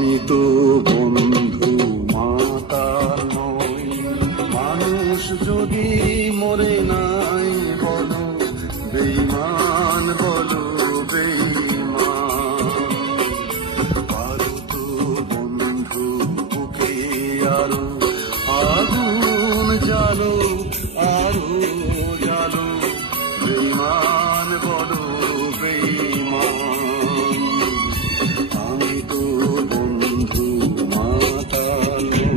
আমি তো বন্ধু মাতাল নই, মানুষ যদি মরে নাই বলো বেঈমান, বলো বেঈমান। আরো তো বন্ধু বুকে আরো আগুন জালো, আরো জালো, বেঈমান বলো বেঈমান। আমি তো বন্ধু মাতাল নই।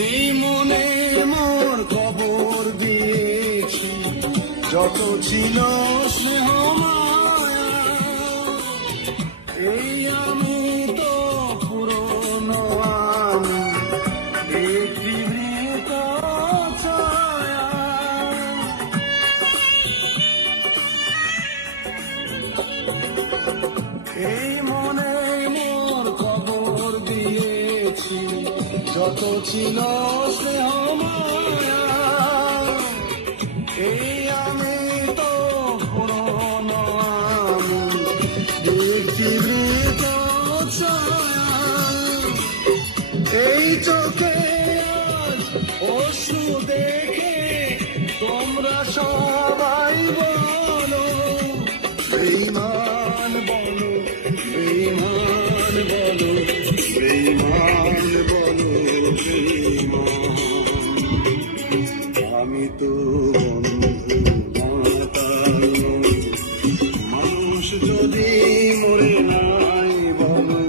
এই মনে মোর খবর দিয়েছি, যত ছিল স্নেহ মায়া, এই আমি তো পুরনো, আমি একটি মৃত ছায়া। এই মনে মোর খবর দিয়েছি, যত ছিল স্নেহ মায়া, এই আমি তো পুরনো, আমি দেখছি মৃত ছায়া। এই চোখে আজ অশ্রু দেখে তোমরা সবাই বলো বেঈমান, বলো বেঈমান, বলো বেঈমান, বলো বেঈমান। আমি তো বন্ধু মাতাল নই, মানুষ যদি মরে নাই বলো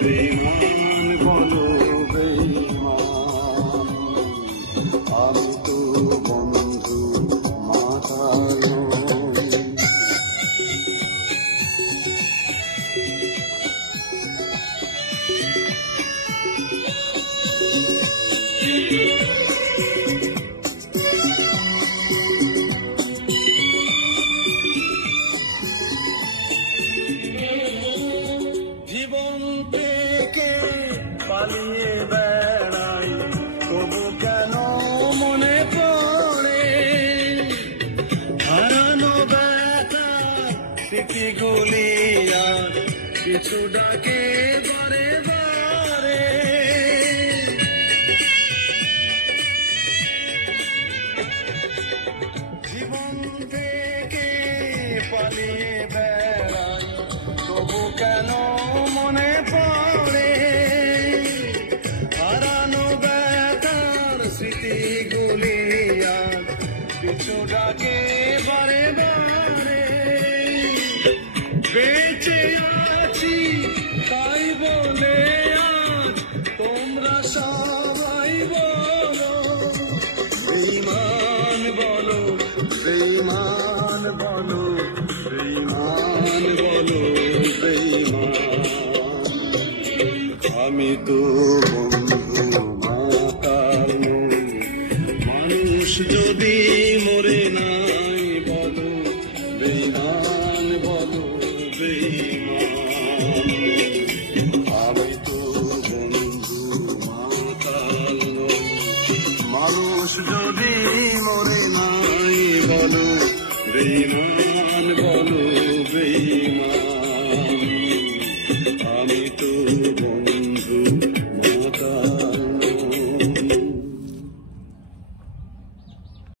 বেঈমান, বলো বেঈমান। আমি তো বন্ধু মাতাল নই। জীবন থেকে পালিয়ে বেড়াই, তবু কেন মনে পড়ে হারানো ব্যথা স্মৃতিগুলি, আর কিছু ডাকে বারে বারে। জীবন থেকে পালিয়ে বেড়াই, তবু কেন মনে পড়ে হারানো ব্যথার স্মৃতিগুলি, আর কিছু ডাকে বারে বারে। বেঁচে আছি তাই বলে আজ তোমরা সবাই বলো বেঈমান, বলো বেঈমান, বলো বেঈমান, বলো বেঈমান। আমি তো